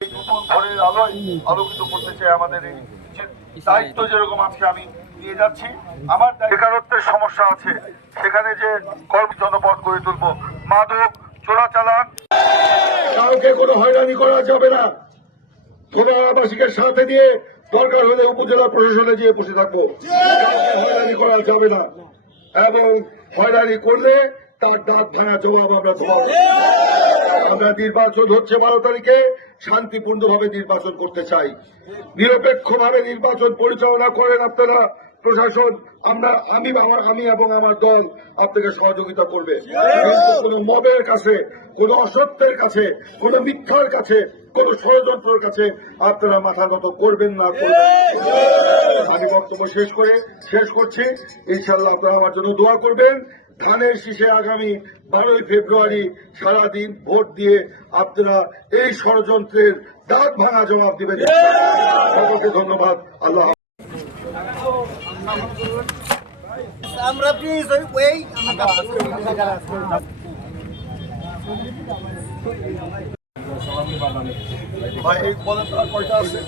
নতুন ভোরের আলোয় আলোকিত করতে চাই আমাদের এই দায়িত্ব যেরকম আজকে আমি নিয়ে যাচ্ছি। আমার বেকারত্বের সমস্যা আছে, সেখানে যে কর্মজনপদ গড়ে তুলবো। মাদক চোরাচালান, কাউকে কোনো হয়রানি করা যাবে না। খোদাবাসীকে সাথে দিয়ে দরকার হলে উপজেলা প্রশাসনে যেয়ে বসে থাকবো। হয়রানি করা যাবে না, এবং হয়রানি করলে তার দাঁত ভাঙা জবাব আমরা দেবো। আমরা নির্বাচন হচ্ছে 12 তারিখে, শান্তিপূর্ণভাবে নির্বাচন করতে চাই। নিরপেক্ষভাবে নির্বাচন পরিচালনা করেন আপনারা, প্রশাসন। আমি এবং আমার দল আপনাকে সহযোগিতা করবে। কোন মবের কাছে, কোন অসত্যের কাছে, কোন মিথ্যার কাছে, কোন ষড়যন্ত্রের কাছে আপনারা মাথা নত করবেন না। আমি বক্তব্য শেষ করছি। ইনশাল্লাহ আপনারা আমার জন্য দোয়া করবেন। ধানের শীষে আগামী 12 ফেব্রুয়ারি সারাদিন ভোট দিয়ে আপনারা এই ষড়যন্ত্রের দাঁত ভাঙা জবাব দিবেন। সকলকে ধন্যবাদ। আল্লাহ। আমরা প্লিজ ওই ভাই এই পদটা কয়টা আছে?